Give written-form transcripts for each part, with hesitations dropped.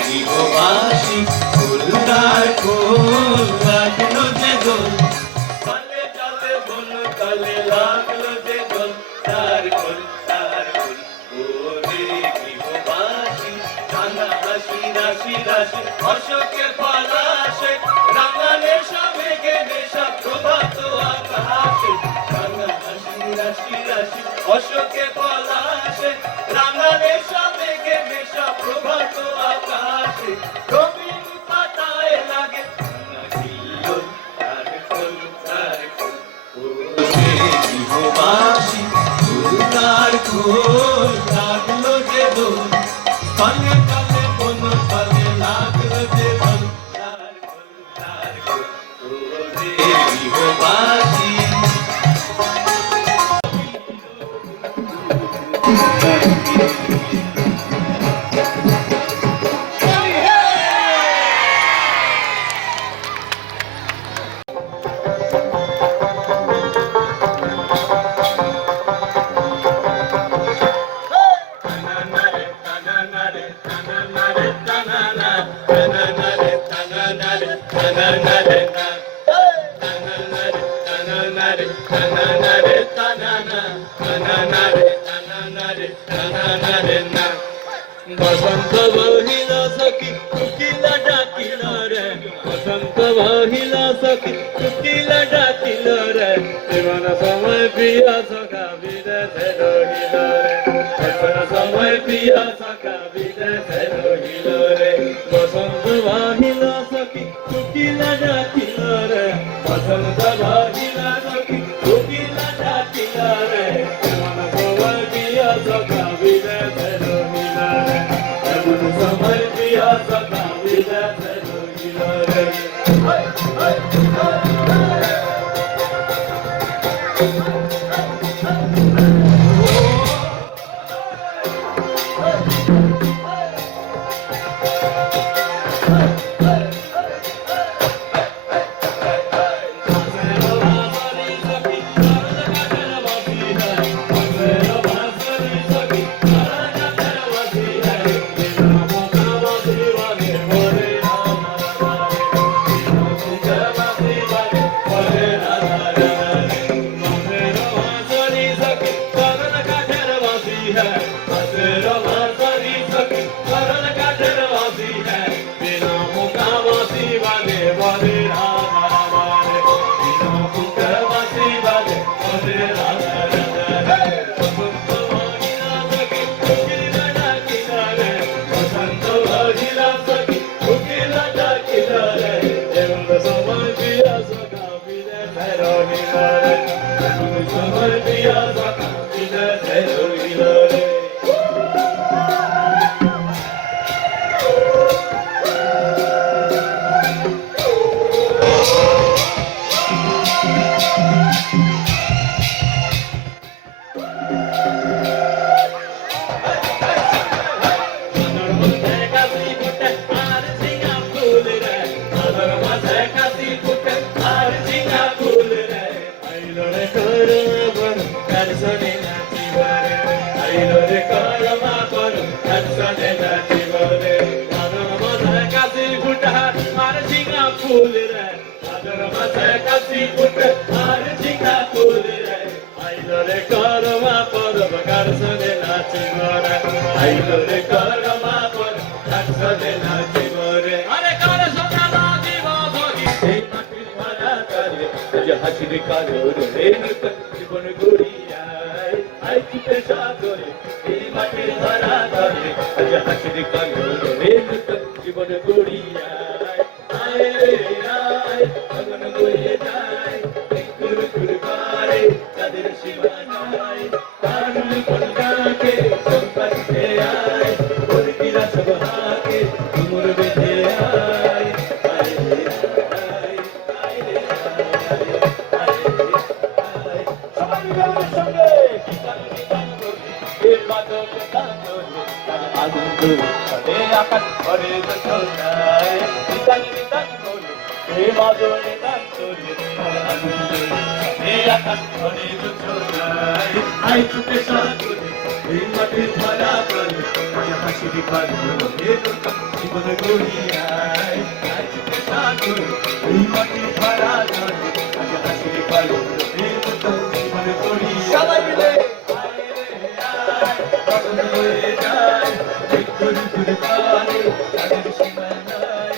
গৃহবাসী ফুলদার ফুল লাগলো যে দোল কালে যাবে বল কালে লাগলো যে দোল তার ফুল ওরে গৃহবাসী রাঙা হাসি রাশি রাশি অশোকে পলাশে রাঙা নেশা মেঘে নেশা প্রভাত আকাশে রাঙা হাসি রাশি রাশি অশোকে পলাশে রাঙা নেশা মেঘে নেশা প্রভাত আকাশে রঙিন পাতায় লাগে হিল্লোল তার ফুল ওরে গৃহবাসী ফুলদার ফুল লাগলো যে দোল কালে কালে বন কালে লাগলো যে দোল তার ফুল ওরে গৃহবাসী বসন্ত মহিলা সখী কুকিলা ডাকিল রে বসন্ত মহিলা সখী কুকিলা ডাকিল রে জীবন সময় প্রিয়া সখা বিদেশে রহিল রে জীবন সময় প্রিয়া সখা বিদেশে রহিল রে বসন্ত মহিলা সখী কুকিলা ডাকিল রে বসন্ত মহিলা সখী কুকিলা ডাকিল রে জীবন সময় প্রিয়া সখা বিদেশে রহিল রে সময় প্রিয়া সখা বিদেশে রহিল রে হাসির কারোর জীবন গড়িয়ায় আই চিতে সাগরে এই মাটির ধরা ধরে হাসির কারোর জীবন গড়িয়ায় আয় রে আয় গগন বয়ে যায় কুর কুর করে তাদের সীমানায় কারুল কন্যাকে সম্পর্কে আয় বলবিরা সব হাকে তুমুর বেঁধে আয় আয় রে আয় আয় রে আকাশ ভরে আকাশ ভরে আই চুপে সাগরে এই মাটির ধরা তলে আজ হাসির কালো রে নতুন জীবন গড়িয়ায় আজকে সাগর এই মাটির ধরা তলে আজ হাসির কালো রে নতুন জীবন গড়িয়ায় সবাই মিলে গগন হয়ে যায় মৃত্যুর দুর্বারে তাদের সীমা নাই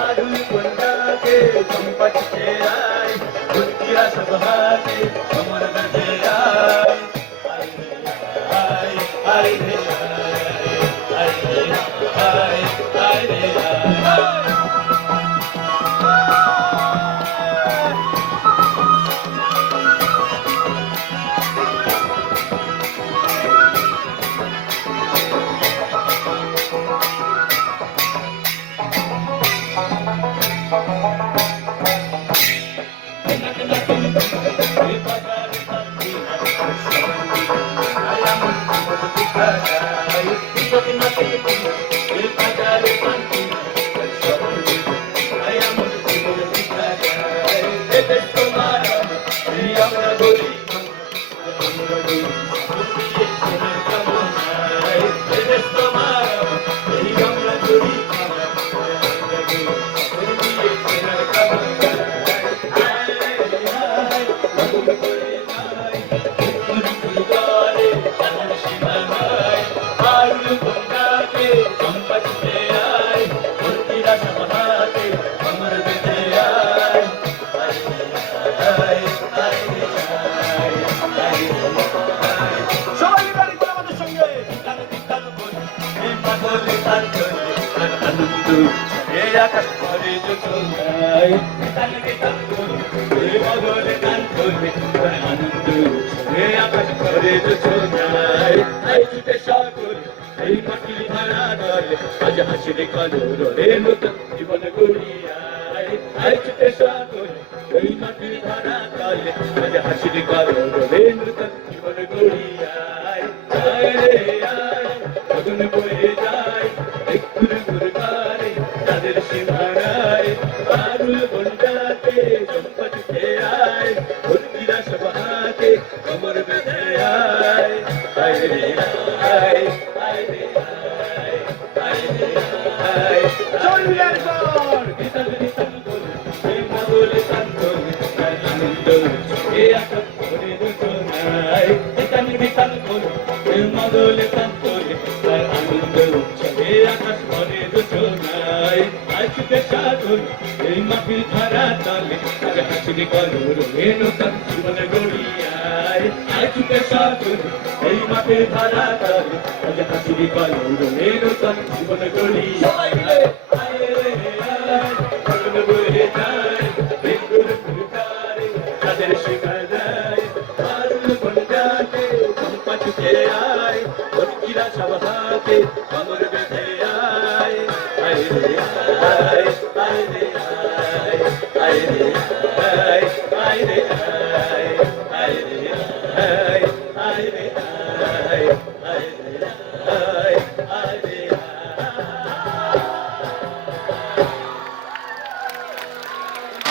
আরুল কন্যাকে চম্পাটিতে আয় ভর্তিরা সব হাতে আমার বেঁধে আয় আয় রে আয় রে আয় আয় রে আয় আকাশ ভরে যোচনায় তালকে তাল এই বদলে গান করবে আনন্দ রে আকাশ ভরে যোচনায় আই ছুটে সাগর এই মাটির ধারা দলে আজ হাসির কালো রে নতুন জীবন গড়িয়ায় আই ছুটে সাগর এই মাটির ধারা দলে আজ হাসির কালো রে নতুন জীবন গড়িয়ায় আয় রে আয় গগন বয়ে যায় একটুর গুরগারে তাদের সীমানায় আরুল বন্ডাতে সম্পত্তিতে আয় ভর্তিরা সব হাতে কমর বেঁধে আয় আয় রে আয় আয় রে আয় আয় রে আয় চলবার পর বিতাল বিতাল বলে এই মাগল শান্তল আনন্দ এ আকাশ ভরে যোচনায় বিতাল বিতাল বলে এই মাগল শান্তল আনন্দ এ আকাশ ভরে যোচনায় আজকে সাগর এই মাটির ধারা তলে আজ হাসির কালো রে নতুন জীবন গড়িয়ায় আজকে সাগর এই মাটির ধারা তলে আজ হাসির কালো রে নতুন জীবন গড়িয়ায় আয় রে আয় গগন বয়ে যায় মৃত্যুর দুর্বারে তাদের সীমা নাই আরুল বন্ডাতে সম্পত্তিতে আয় ভর্তিরা সব হাতে কমর বেঁধে আয় আয় রে আয় আয় রে আয় আয় রে আয় আয় রে আয় আয় রে আয়